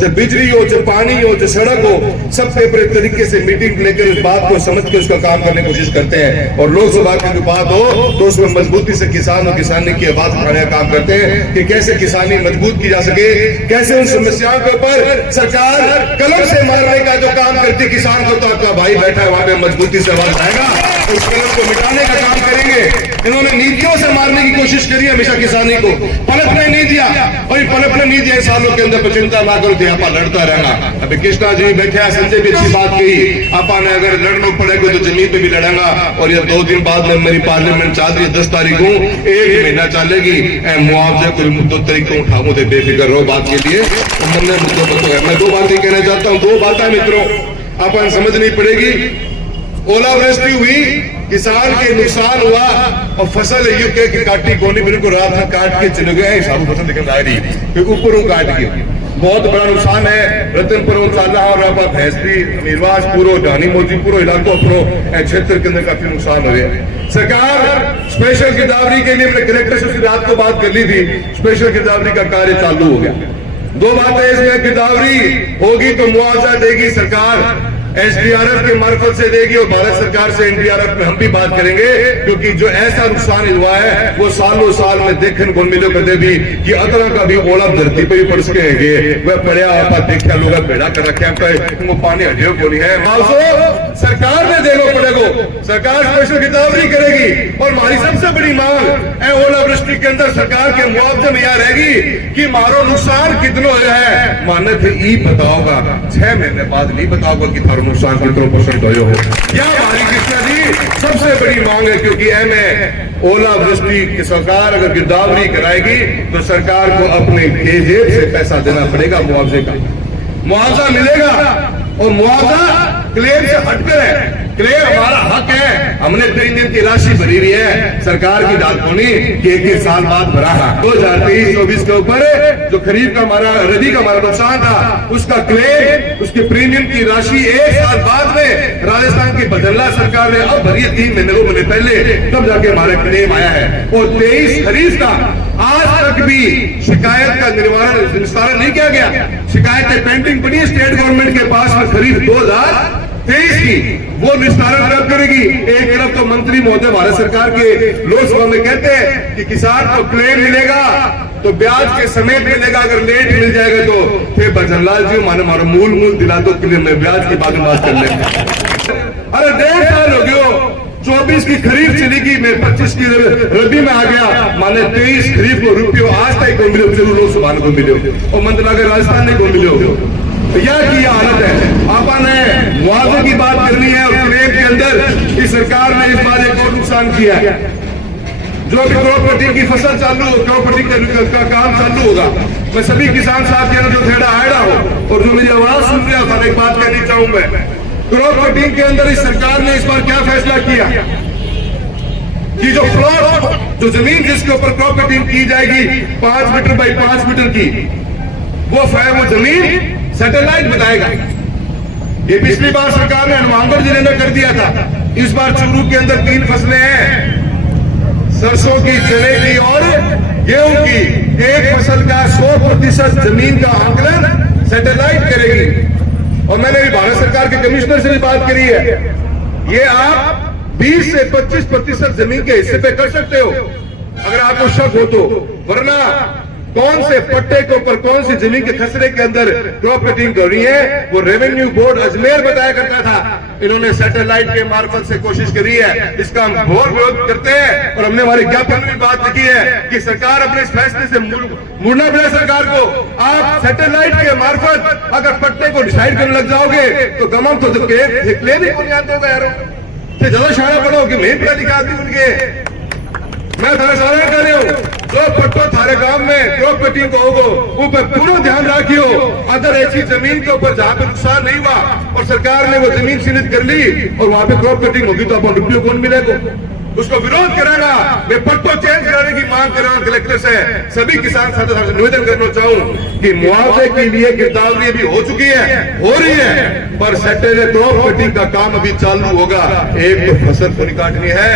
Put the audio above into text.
चाहे बिजली हो, चाहे पानी हो, चाहे सड़क हो, सब पेपर तरीके से मीटिंग लेकर उस बात को समझ के उसका काम करने की कोशिश करते हैं। और लोकसभा की जो बात हो तो उसमें मजबूती से किसान और किसानी की आवाज उठाने का काम करते हैं कि कैसे किसानी मजबूत की जा सके, कैसे उन समस्याओं के ऊपर सरकार कलम से मारने का जो काम करती किसान को, तो आपका भाई बैठा है वहां पे मजबूती से आवाज उठाएगा, उस कलम को मिटाने का काम करेंगे। इन्होंने नीतियों से मारने की कोशिश करी हमेशा किसानी को, पलटने नहीं दिया, और पलटने नहीं दिया सालों के अंदर। चिंता ना करो थे आपा लड़ता रहना। अभी कृष्णा जी बैठे हैं, संजय भी अच्छी बात कही, आपा ने अगर लड़ना पड़ेगा तो जमीन पे भी लड़ेगा। और ये 2 दिन बाद में मेरी पार्लियामेंट चल रही है, 10 तारीख को 1 महीना चलेगी। मुआवजे कोई मुद्दों तरीकों उठाऊं तो बेफिक्र रहो बात के लिए। मुद्दों पर तो मैं 2 बातें कहना चाहता हूँ। 2 बातें मित्रों आपन समझनी पड़ेगी। ओलावृष्टि हुई, किसान के नुकसान हुआ, और फसल ये कि काटी कोनी बिल्कुल रात में काट के चले गए, साबु फसल निकल आ रही ऊपरों काट के, बहुत बड़ा नुकसान है। रतनपुर और भैंसरी निर्वास पूरा जानी मोदी पूरा इलाकों अपनो क्षेत्र के अंदर काफी नुकसान हो रहा है। सरकार स्पेशल गिरदावरी के लिए मैंने कलेक्टर से रात को बात कर ली थी, स्पेशल गिरदावरी का कार्य चालू हो गया। 2 बातें इसमें, गिरदावरी होगी तो मुआवजा देगी सरकार, एसडीआरएफ के मार्फत से देगी, और भारत सरकार से एनडीआरएफ में हम भी बात करेंगे, क्योंकि जो ऐसा नुकसान हुआ है वो सालों साल में देखने को मिले कदे भी कि अतरा का भी ओला धरती पे भी पड़ सके वह पड़िया आपा देखा लोग भेड़ा कर रखे वो पानी हटियो बोली है। सरकार ने देना पड़ेगा, सरकार स्पेशल गिरदावरी करेगी। और हमारी सबसे बड़ी मांग है ओलावृष्टि के अंदर सरकार के मुआवजे में यह रहेगी कि मारो नुकसान कितना है, माने थे ई बताओगा, 6 महीने बाद नहीं बताओगा कि थारो नुकसान कितना परसेंट हो। क्या हमारी कृष्णा जी सबसे बड़ी मांग है, क्योंकि एम ओलावृष्टि की सरकार अगर गिरदावरी कराएगी तो सरकार को अपने जेब से पैसा देना पड़ेगा, मुआवजे का मुआवजा मिलेगा। और मुआवजा क्लेम से हटकर है, क्लेम हमारा हक है। हमने प्रीमियम की राशि भरी हुई है, सरकार की डालकोनी कि 1 साल बाद भरा है। 2023-24 के ऊपर जो खरीफ का हमारा रबी का हमारा नुकसान था, उसका क्लेम, उसके प्रीमियम की राशि 1 साल बाद में राजस्थान की बदला सरकार ने अब भरी 3 महीने पहले, तब जाके हमारा क्लेम आया है। और 23 खरीफ का आज तक भी शिकायत का निस्तारण नहीं किया गया, शिकायतें पेंडिंग पड़ी है स्टेट गवर्नमेंट के पास में। खरीफ 2023 की वो निस्तारण कब करेगी? एक तरफ तो मंत्री महोदय भारत सरकार के लोकसभा में कहते हैं कि किसान को क्लेम मिलेगा तो ब्याज के समेत मिलेगा, अगर लेट मिल जाएगा तो फिर भजनलाल जी मानो मूल दिला दो, ब्याज की बात कर ले। अरे 1.5 साल हो गया, 24 की खरीफ चली गई, मैं 25 की रबी में आ गया, माने 23 खरीफ को रुपये आज तक को मिले, जरूर लोकसभा को मिले और मंत्रालय राजस्थान को मिले। यह की हालत है। आपा ने मुआवजे की बात करनी है, और क्लेम के अंदर इस सरकार ने इस बार एक और नुकसान किया है। जो भी क्रॉप कटिंग की फसल चालू हो, क्रॉप कटिंग का काम चालू होगा, मैं सभी किसान साथियों जो थेड़ा आड़ा हो और जो मेरी आवाज सुन रहे हो, एक बात कहनी चाहूं मैं, क्रॉप कटिंग के अंदर इस सरकार ने इस बार क्या फैसला किया कि जो प्लॉट, जो जमीन जिसके ऊपर क्रॉप कटिंग की जाएगी 5 मीटर बाई 5 मीटर की, वो जमीन सैटेलाइट बताएगा। ये पिछली बार सरकार ने हनुमानगढ़ जिले में कर दिया था, इस बार चूरू के अंदर 3 फसलें हैं, सरसों की, चने की और गेहूं की। एक फसल का 100% जमीन का आंकलन सैटेलाइट करेगी। और मैंने भारत सरकार के कमिश्नर से भी बात करी है, ये आप 20 से 25% जमीन के हिस्से पे कर सकते हो अगर आपको शक हो तो, वरना कौन से पट्टे के ऊपर कौन सी जमीन के खसरे के अंदर क्रॉप कटिंग कर रही है, वो रेवेन्यू बोर्ड अजमेर बताया करता था। इन्होंने सैटेलाइट के मार्फत से कोशिश करी है, इसका हम घोर विरोध करते हैं। और हमने हमारे ज्ञापन में बात लिखी है कि सरकार अपने इस फैसले से मुड़ना पड़े। सरकार को आप सैटेलाइट के मार्फत अगर पट्टे को डिसाइड करने लग जाओगे तो गमन तो क्लेम ही कौन जानते होगा यारो, ज्यादा शाना पड़ो कि मेहनत दिखा दी उनके। मैं थारा सारा कह रही हूँ, जो पट्टो थारे गांव में क्रॉप कटिंग को होगो ऊपर पूरा ध्यान रखियो। अगर ऐसी जमीन के ऊपर जहां पे नुकसान नहीं हुआ और सरकार ने वो जमीन चिन्हित कर ली और वहां पे क्रॉप कटिंग होगी तो अपन रुपये कौन मिलेगा? उसको विरोध करेगा। मैं पट्टो चेंज कराने की मांग कर रहा हूँ कलेक्टर से। सभी किसान साथियों से निवेदन करना चाहूँ कि मुआवजे के लिए गिरदावरी भी हो चुकी है, हो रही है, पर सैटेलाइट क्रॉप कटिंग का काम अभी चालू होगा। एक तो फसल को काटनी है।